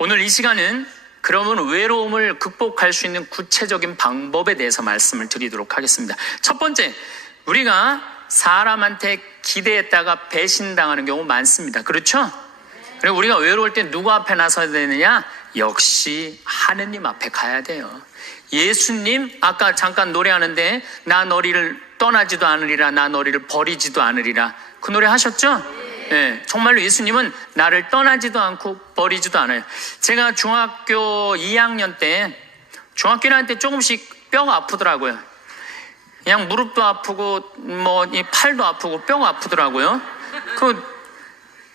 오늘 이 시간은 그러면 외로움을 극복할 수 있는 구체적인 방법에 대해서 말씀을 드리도록 하겠습니다. 첫 번째, 우리가 사람한테 기대했다가 배신당하는 경우 많습니다. 그렇죠? 그리고 우리가 외로울 때 누구 앞에 나서야 되느냐? 역시 하느님 앞에 가야 돼요. 예수님, 아까 잠깐 노래하는데 나 너희를 떠나지도 않으리라, 나 너희를 버리지도 않으리라, 그 노래 하셨죠? 네, 정말로 예수님은 나를 떠나지도 않고 버리지도 않아요. 제가 중학교 2학년 때, 중학교 1학년 때 조금씩 뼈가 아프더라고요. 그냥 무릎도 아프고 뭐 이 팔도 아프고 뼈가 아프더라고요.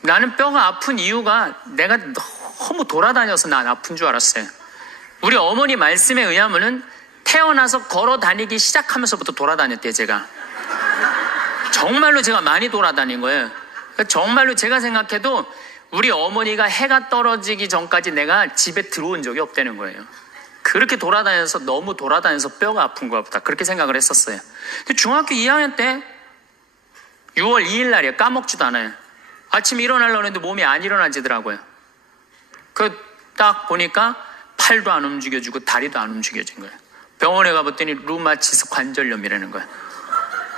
나는 뼈가 아픈 이유가 내가 너무 돌아다녀서 난 아픈 줄 알았어요. 우리 어머니 말씀에 의하면은 태어나서 걸어 다니기 시작하면서부터 돌아다녔대요. 제가 정말로 제가 많이 돌아다닌 거예요. 정말로 제가 생각해도 우리 어머니가 해가 떨어지기 전까지 내가 집에 들어온 적이 없다는 거예요. 그렇게 돌아다녀서, 너무 돌아다녀서 뼈가 아픈 것 보다, 그렇게 생각을 했었어요. 근데 중학교 2학년 때 6월 2일 날이에요. 까먹지도 않아요. 아침에 일어나려고 했는데 몸이 안 일어나지더라고요. 딱 보니까 팔도 안 움직여지고 다리도 안 움직여진 거예요. 병원에 가봤더니 루마티스 관절염이라는 거예요.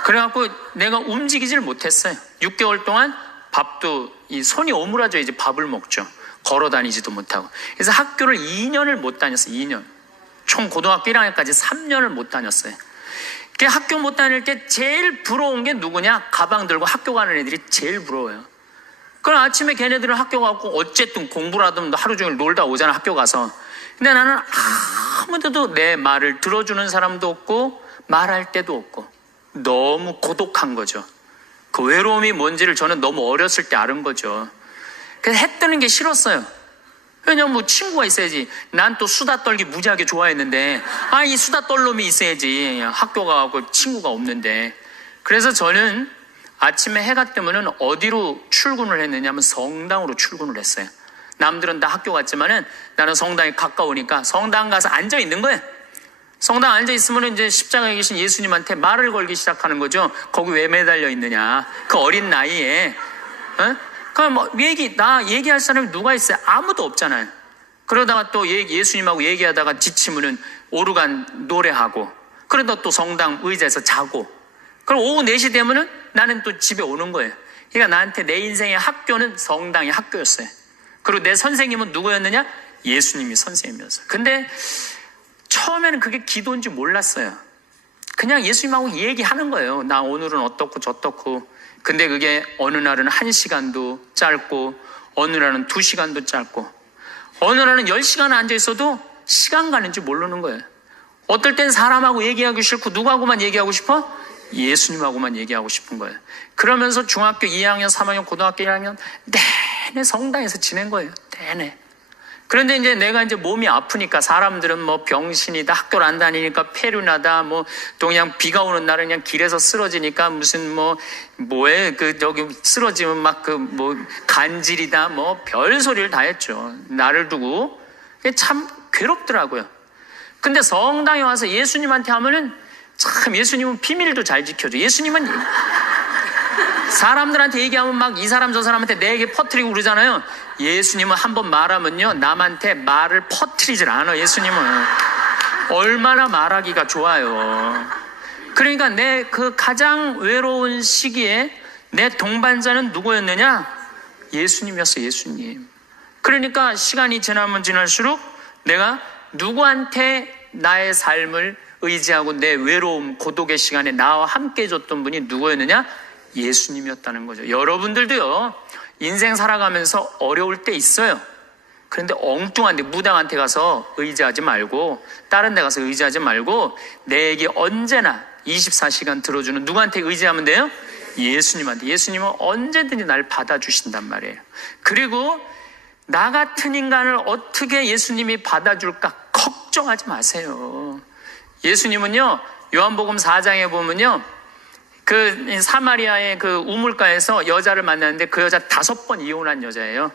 그래갖고 내가 움직이질 못했어요. 6개월 동안 밥도, 이 손이 오므라져 이제 밥을 먹죠. 걸어 다니지도 못하고. 그래서 학교를 2년을 못 다녔어요. 2년. 총 고등학교 1학년까지 3년을 못 다녔어요. 학교 못 다닐 때 제일 부러운 게 누구냐? 가방 들고 학교 가는 애들이 제일 부러워요. 그럼 아침에 걔네들은 학교 가고 어쨌든 공부를 하든 하루 종일 놀다 오잖아, 학교 가서. 근데 나는 아무데도 내 말을 들어주는 사람도 없고 말할 데도 없고 너무 고독한 거죠. 그 외로움이 뭔지를 저는 너무 어렸을 때 아는 거죠. 그래서 해 뜨는 게 싫었어요. 왜냐면 뭐 친구가 있어야지. 난 또 수다 떨기 무지하게 좋아했는데 이 수다 떨 놈이 있어야지. 학교 가고 친구가 없는데. 그래서 저는 아침에 해가 뜨면은 어디로 출근을 했느냐면 성당으로 출근을 했어요. 남들은 다 학교 갔지만은 나는 성당이 가까우니까 성당 가서 앉아 있는 거예요. 성당 앉아 있으면 이제 십자가에 계신 예수님한테 말을 걸기 시작하는 거죠. 거기 왜 매달려 있느냐? 그 어린 나이에. 그럼 뭐 나 얘기할 사람이 누가 있어요? 아무도 없잖아요. 그러다가 또 예수님하고 얘기하다가 지치면은 오르간 노래하고, 그러다 또 성당 의자에서 자고, 그럼 오후 4시 되면은 나는 또 집에 오는 거예요. 그러니까 나한테 내 인생의 학교는 성당이 학교였어요. 그리고 내 선생님은 누구였느냐? 예수님이 선생님이었어요. 근데 처음에는 그게 기도인지 몰랐어요. 그냥 예수님하고 얘기하는 거예요. 나 오늘은 어떻고 저떻고. 근데 그게 어느 날은 1시간도 짧고, 어느 날은 2시간도 짧고, 어느 날은 10시간 앉아있어도 시간 가는 줄 모르는 거예요. 어떨 땐 사람하고 얘기하기 싫고 누구하고만 얘기하고 싶어? 예수님하고만 얘기하고 싶은 거예요. 그러면서 중학교 2학년, 3학년, 고등학교 1학년 내내 성당에서 지낸 거예요. 내내. 그런데 이제 내가 이제 몸이 아프니까, 사람들은 뭐 병신이다, 학교를 안 다니니까 폐륜하다, 또 그냥 비가 오는 날은 그냥 길에서 쓰러지니까 무슨 저기 쓰러지면 간질이다, 별 소리를 다 했죠. 나를 두고. 참 괴롭더라고요. 근데 성당에 와서 예수님한테 하면은 참, 예수님은 비밀도 잘 지켜줘. 예수님은 사람들한테 얘기하면 이 사람 저 사람한테 내 얘기 퍼뜨리고 그러잖아요. 예수님은 한번 말하면요, 남한테 말을 퍼뜨리질 않아. 예수님은 얼마나 말하기가 좋아요. 그러니까 내 그 가장 외로운 시기에 내 동반자는 누구였느냐? 예수님이었어. 예수님. 그러니까 시간이 지나면 지날수록 내가 누구한테 나의 삶을 의지하고 내 외로움, 고독의 시간에 나와 함께 해줬던 분이 누구였느냐? 예수님이었다는 거죠. 여러분들도요, 인생 살아가면서 어려울 때 있어요. 그런데 엉뚱한데 무당한테 가서 의지하지 말고, 다른 데 가서 의지하지 말고, 내 얘기 언제나 24시간 들어주는 누구한테 의지하면 돼요? 예수님한테. 예수님은 언제든지 날 받아주신단 말이에요. 그리고 나 같은 인간을 어떻게 예수님이 받아줄까 걱정하지 마세요. 예수님은요, 요한복음 4장에 보면요, 그 사마리아의 그 우물가에서 여자를 만났는데 그 여자 5번 이혼한 여자예요.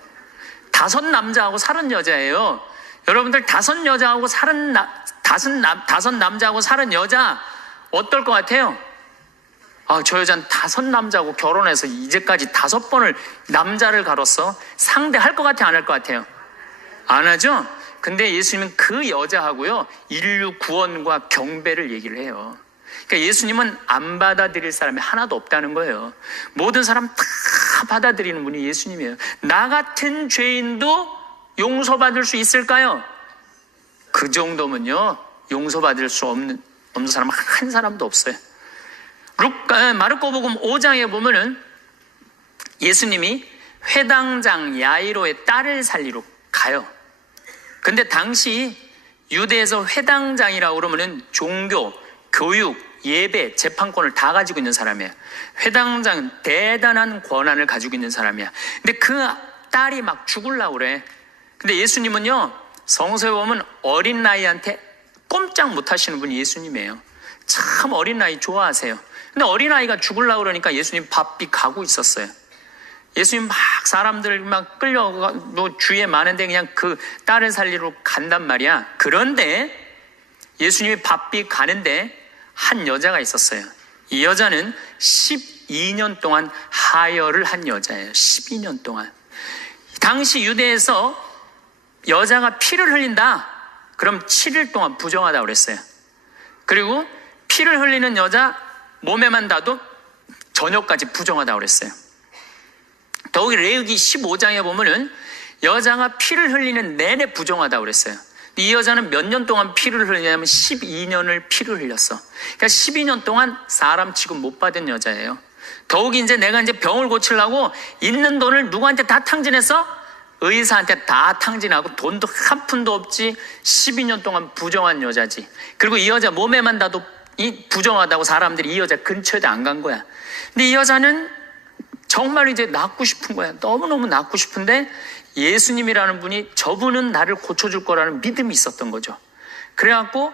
5 남자하고 살은 여자예요. 여러분들 5 여자하고 살은 5 남자하고 살은 여자 어떨 것 같아요? 저 여자는 5 남자하고 결혼해서 이제까지 5번을 남자를 가로써 상대할 것 같아요? 안 할 것 같아요? 안 하죠? 근데 예수님은 그 여자하고요, 인류 구원과 경배를 얘기를 해요. 그러니까 예수님은 안 받아들일 사람이 하나도 없다는 거예요. 모든 사람 다 받아들이는 분이 예수님이에요. 나 같은 죄인도 용서받을 수 있을까요? 그 정도면요, 용서받을 수 없는 사람 한 사람도 없어요. 마르코복음 5장에 보면은 예수님이 회당장 야이로의 딸을 살리러 가요. 근데 당시 유대에서 회당장이라고 그러면은 종교, 교육, 예배, 재판권을 다 가지고 있는 사람이에요. 회당장은 대단한 권한을 가지고 있는 사람이야. 근데 그 딸이 막 죽으려고 그래. 근데 예수님은요, 성서에 보면 어린 나이한테 꼼짝 못 하시는 분이 예수님이에요. 참 어린 나이 좋아하세요. 근데 어린 아이가 죽으려고 그러니까 예수님 바삐 가고 있었어요. 예수님 막 사람들 막 끌려 주위에 많은데 그냥 그 딸을 살리러 간단 말이야. 그런데 예수님이 바삐 가는데 한 여자가 있었어요. 이 여자는 12년 동안 하혈을 한 여자예요. 12년 동안. 당시 유대에서 여자가 피를 흘린다, 그럼 7일 동안 부정하다고 그랬어요. 그리고 피를 흘리는 여자 몸에만 닿아도 저녁까지 부정하다고 그랬어요. 더욱이 레위기 15장에 보면은 여자가 피를 흘리는 내내 부정하다고 그랬어요. 이 여자는 몇 년 동안 피를 흘리냐면 12년을 피를 흘렸어. 그러니까 12년 동안 사람 취급 못 받은 여자예요. 더욱이 이제 내가 이제 병을 고치려고 있는 돈을 누구한테 다 탕진했어? 의사한테 다 탕진하고 돈도 한 푼도 없지. 12년 동안 부정한 여자지. 그리고 이 여자 몸에만 닿아도 이 부정하다고 사람들이 이 여자 근처에도 안 간 거야. 근데 이 여자는 정말 이제 낫고 싶은 거야. 너무너무 낫고 싶은데 예수님이라는 분이 저분은 나를 고쳐줄 거라는 믿음이 있었던 거죠. 그래갖고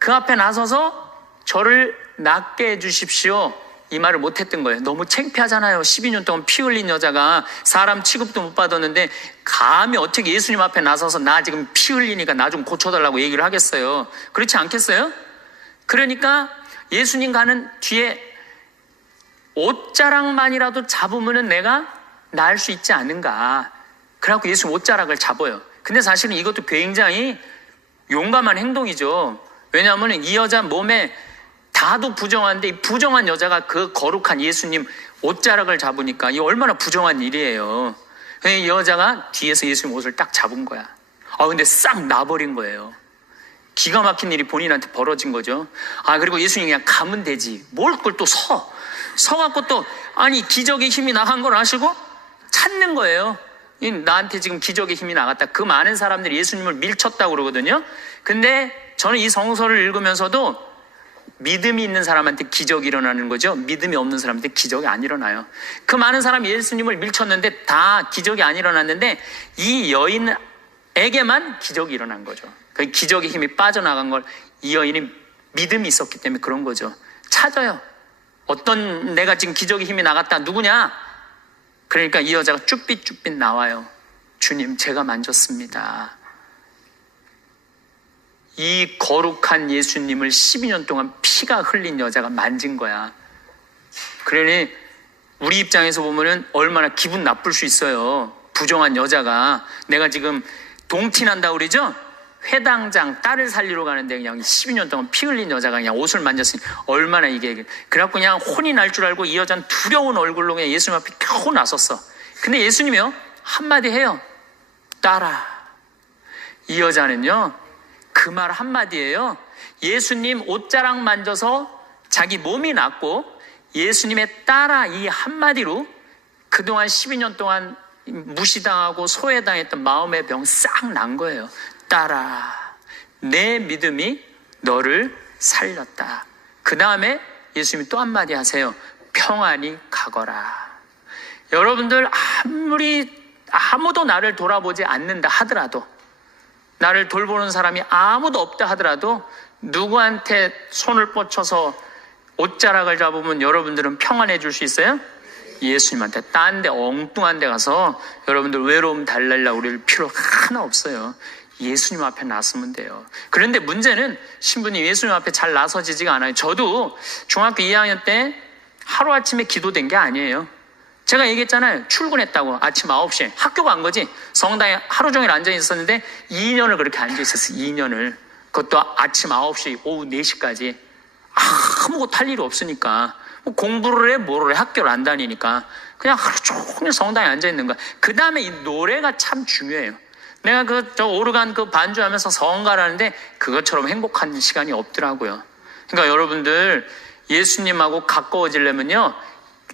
그 앞에 나서서 저를 낫게 해주십시오, 이 말을 못했던 거예요. 너무 창피하잖아요. 12년 동안 피 흘린 여자가 사람 취급도 못 받았는데 감히 어떻게 예수님 앞에 나서서 나 지금 피 흘리니까 나 좀 고쳐달라고 얘기를 하겠어요? 그렇지 않겠어요? 그러니까 예수님 가는 뒤에 옷자락만이라도 잡으면 내가 나을 수 있지 않은가. 그래갖고 예수님 옷자락을 잡아요. 근데 사실은 이것도 굉장히 용감한 행동이죠. 왜냐하면 이 여자 몸에 다도 부정한데 이 부정한 여자가 그 거룩한 예수님 옷자락을 잡으니까 이 얼마나 부정한 일이에요. 이 여자가 뒤에서 예수님 옷을 딱 잡은 거야. 근데 싹 나버린 거예요. 기가 막힌 일이 본인한테 벌어진 거죠. 그리고 예수님이 그냥 가면 되지. 뭘 그걸 또 서갖고 또, 기적의 힘이 나간 걸 아시고 찾는 거예요. 나한테 지금 기적의 힘이 나갔다. 그 많은 사람들이 예수님을 밀쳤다고 그러거든요. 근데 저는 이 성서를 읽으면서도 믿음이 있는 사람한테 기적이 일어나는 거죠. 믿음이 없는 사람한테 기적이 안 일어나요. 그 많은 사람이 예수님을 밀쳤는데 다 기적이 안 일어났는데 이 여인에게만 기적이 일어난 거죠. 그 기적의 힘이 빠져나간 걸 이 여인이 믿음이 있었기 때문에 그런 거죠. 찾아요. 어떤 내가 지금 기적의 힘이 나갔다, 누구냐? 그러니까 이 여자가 쭈삣쭈삣 나와요. 주님, 제가 만졌습니다. 이 거룩한 예수님을 12년 동안 피가 흘린 여자가 만진 거야. 그러니 우리 입장에서 보면은 얼마나 기분 나쁠 수 있어요. 부정한 여자가. 내가 지금 동티난다고 그러죠? 회당장 딸을 살리러 가는데 그냥 12년 동안 피 흘린 여자가 그냥 옷을 만졌으니 얼마나 이게. 그래갖고 그냥 혼이 날 줄 알고 이 여자는 두려운 얼굴로 그냥 예수님 앞에 겨우 나섰어. 근데 예수님이요, 한마디 해요. 따라. 이 여자는요, 그 말 한마디예요. 예수님 옷자락 만져서 자기 몸이 낫고 예수님의 따라 이 한마디로 그동안 12년 동안 무시당하고 소외당했던 마음의 병 싹 난 거예요. 따라, 내 믿음이 너를 살렸다. 그 다음에 예수님이 또 한마디 하세요. 평안히 가거라. 여러분들 아무도 나를 돌아보지 않는다 하더라도, 나를 돌보는 사람이 아무도 없다 하더라도 누구한테 손을 뻗쳐서 옷자락을 잡으면 여러분들은 평안해질 수 있어요? 예수님한테. 딴 데 엉뚱한 데 가서 여러분들 외로움 달래려고 그럴 필요 하나 없어요. 예수님 앞에 나서면 돼요. 그런데 문제는 신부님 예수님 앞에 잘 나서지지가 않아요. 저도 중학교 2학년 때 하루아침에 기도된 게 아니에요. 제가 얘기했잖아요. 출근했다고 아침 9시에 학교 간 거지. 성당에 하루 종일 앉아 있었는데 2년을 그렇게 앉아 있었어요. 2년을. 그것도 아침 9시 오후 4시까지 아무것도 할 일이 없으니까 뭐 공부를 해 뭐를 해 학교를 안 다니니까 그냥 하루 종일 성당에 앉아 있는 거야. 그 다음에 이 노래가 참 중요해요. 내가 저 오르간 반주하면서 성가라는데 그것처럼 행복한 시간이 없더라고요. 그러니까 여러분들 예수님하고 가까워지려면요,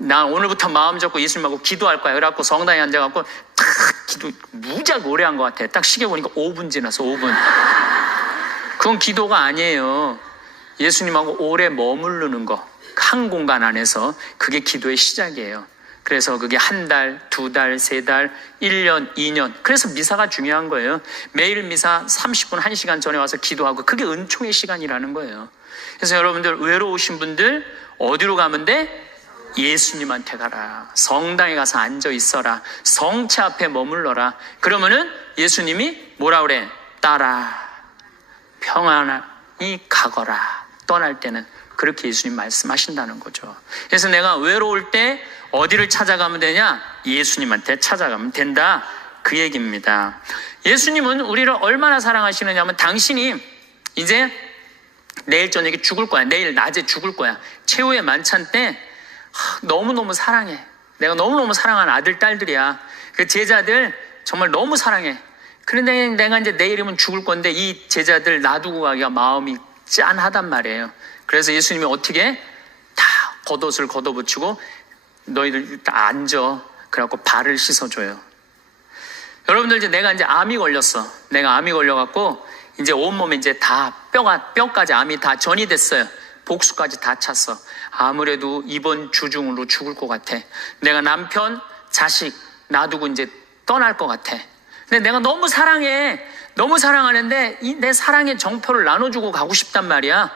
나 오늘부터 마음 잡고 예수님하고 기도할 거야. 그래갖고 성당에 앉아갖고 탁 기도 무지하게 오래 한 것 같아. 딱 시계 보니까 5분 지났어. 5분. 그건 기도가 아니에요. 예수님하고 오래 머무르는 거, 한 공간 안에서, 그게 기도의 시작이에요. 그래서 그게 1달, 2달, 3달, 1년, 2년. 그래서 미사가 중요한 거예요. 매일 미사 30분, 1시간 전에 와서 기도하고, 그게 은총의 시간이라는 거예요. 그래서 여러분들 외로우신 분들 어디로 가면 돼? 예수님한테 가라. 성당에 가서 앉아 있어라. 성체 앞에 머물러라. 그러면은 예수님이 뭐라 그래? 따라 평안히 가거라. 떠날 때는 그렇게 예수님 말씀하신다는 거죠. 그래서 내가 외로울 때 어디를 찾아가면 되냐? 예수님한테 찾아가면 된다. 그 얘기입니다. 예수님은 우리를 얼마나 사랑하시느냐 하면, 당신이 이제 내일 저녁에 죽을 거야. 내일 낮에 죽을 거야. 최후의 만찬 때 너무너무 사랑해. 내가 너무너무 사랑하는 아들, 딸들이야. 그 제자들 정말 너무 사랑해. 그런데 내가 이제 내일이면 죽을 건데 이 제자들 놔두고 가기가 마음이 짠하단 말이에요. 그래서 예수님이 어떻게 다 겉옷을 걷어붙이고 너희들 다 앉아. 그래갖고 발을 씻어줘요. 여러분들 이제 내가 이제 암이 걸렸어. 내가 암이 걸려갖고 이제 온몸에 이제 다 뼈까지 암이 다 전이 됐어요. 복수까지 다 찼어. 아무래도 이번 주 중으로 죽을 것 같아. 내가 남편, 자식 놔두고 이제 떠날 것 같아. 근데 내가 너무 사랑해. 너무 사랑하는데 내 사랑의 정표를 나눠주고 가고 싶단 말이야.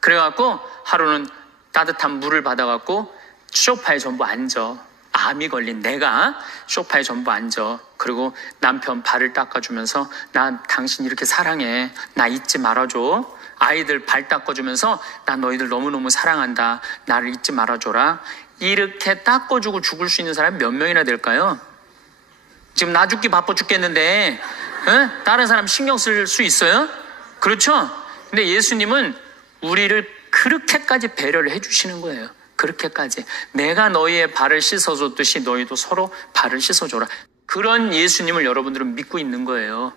그래갖고 하루는 따뜻한 물을 받아갖고 소파에 전부 앉아. 암이 걸린 내가 소파에 전부 앉아. 그리고 남편 발을 닦아주면서, 나 당신 이렇게 사랑해. 나 잊지 말아줘. 아이들 발 닦아주면서, 나 너희들 너무너무 사랑한다. 나를 잊지 말아줘라. 이렇게 닦아주고 죽을 수 있는 사람이 몇 명이나 될까요? 지금 나 죽기 바빠 죽겠는데 다른 사람 신경 쓸 수 있어요? 그렇죠? 근데 예수님은 우리를 그렇게까지 배려를 해주시는 거예요. 그렇게까지. 내가 너희의 발을 씻어줬듯이 너희도 서로 발을 씻어줘라. 그런 예수님을 여러분들은 믿고 있는 거예요.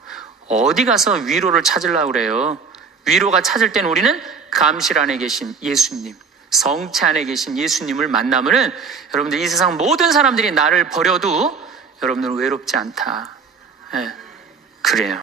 어디 가서 위로를 찾으려고 그래요? 위로가 찾을 때는 우리는 감실 안에 계신 예수님, 성체 안에 계신 예수님을 만나면은 여러분들 이 세상 모든 사람들이 나를 버려도 여러분들은 외롭지 않다. 네, 그래요.